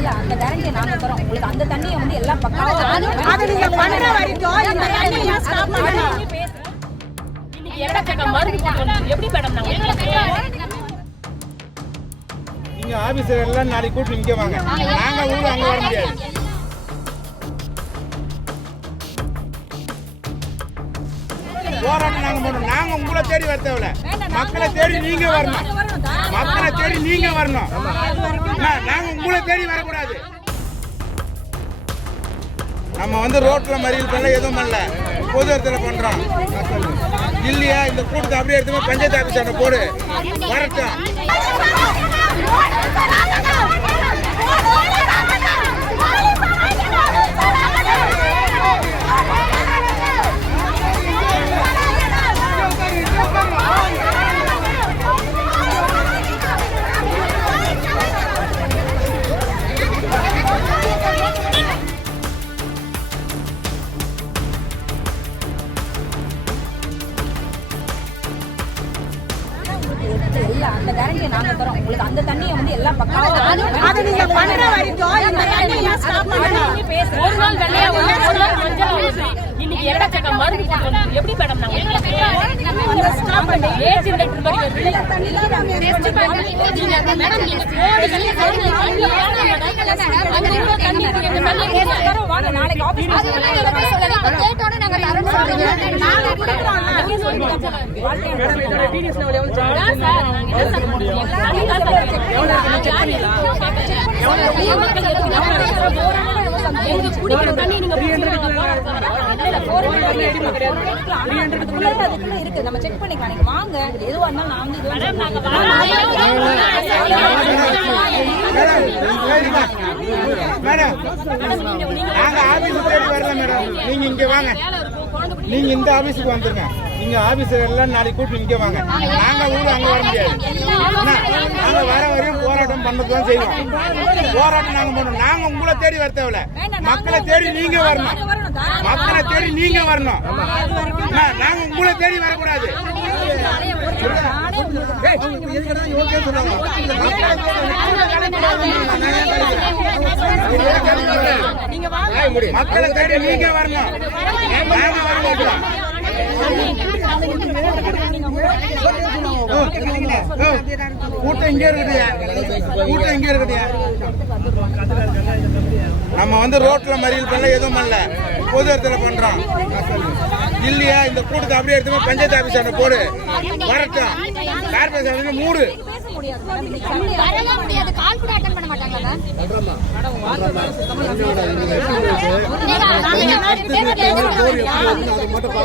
இல்ல அந்த கேரண்டியை நாங்க தரோம் உங்களுக்கு. அந்த தண்ணியை வந்து எல்லா பக்கம் அது நீங்க பண்ற வரைக்கும் இந்த தண்ணியை ஸ்டாப் பண்ணணும். இன்னைக்கு எக்கச்சக்க மருந்து போட்டு எப்படி மேடம் நீங்க ஆபீசர் எல்லாம் நாளைக்கு கூட்டி நிக்க வாங்க. நாங்க ஊரு அங்க வர முடியாது. போராட்டம் நாங்க பண்ணோம். நாங்க உங்களை தேடி வர தேவையில்ல. மக்களை தேடி நீங்க வரணும். மக்களை தேடி நீங்க வரணும். நாங்க உங்களை தேடி வரக்கூடாது. நம்ம வந்து ரோட்ல மறியல் பண்ணல, எதுவும் பண்ணல, பொது இடத்துல பண்றோம் இல்லையா? இந்த கூட்டத்தை அப்படியே எடுத்து பஞ்சாயத்து ஆபீஸ் போடு வரட்டும். இல்ல அந்த கேரண்டியை நாங்க தரோம் உங்களுக்கு. அந்த தண்ணியை வந்து எல்லா பக்கம் அது நீங்க பண்ற வரைக்கும் இந்த தண்ணியை ஸ்டாப் பண்ணணும். ஒரு நாள் வெள்ளையா ஒரு நாள் மஞ்சள் ஊசி இன்னைக்கு எக்கச்சக்க மருந்து போட்டு எப்படி மேடம் அந்த ஸ்டாப் பண்ணி ஏஜ் இண்டக்டர் மாதிரி வருது. டெஸ்ட் பண்ணி நீங்க மேடம் நீங்க வாங்க நாளைக்கு ஆபீஸ் கேட்டோட நாங்க தரோம்னு சொல்றீங்க. நாங்க குடுக்குறோம். குடிக்கிற தண்ணி நீங்க இருக்கு. நம்ம செக் பண்ணிக்கலாம். நீங்க வாங்க எதுவா இருந்தாலும் மேடம் நாங்க ஆபீஸ் தேடி வரல மேடம். நீங்க இங்க வாங்க. நீங்க இந்த ஆபீஸுக்கு வந்துருங்க. நீங்க ஆபீசர் எல்லாம் நாளைக்கு கூட்டி நிக்க வாங்க. நாங்க ஊரு அங்க வர முடியாது. நாங்க வர வரையும் போராட்டம் பண்ணதான் செய்வோம். போராட்டம் நாங்க பண்ணோம். நாங்க உங்களை தேடி வர தேவையில்ல. மக்களை தேடி நீங்க வரணும். மக்களை தேடி நீங்க வரணும். நாங்க உங்களை தேடி வரக்கூடாது. மக்களை தேடி நீங்க வரணும். நாங்க வரணும். கூட்டம் இங்கே இருக்குடியா, கூட்டம் இங்கே இருக்குடியா. நம்ம வந்து ரோட்ல மறியல் பண்ணல, எதுவும் பண்ணல, பொது இடத்துல பண்றோம் இல்லையா? இந்த கூட்டத்தை அப்படியே எடுத்து பஞ்சாயத்து ஆபீஸ் போடு வரட்டும். கார்பரேஷன் மூடு. முடியாது. கால் கூட அட்டெண்ட் பண்ண மாட்டாங்களா?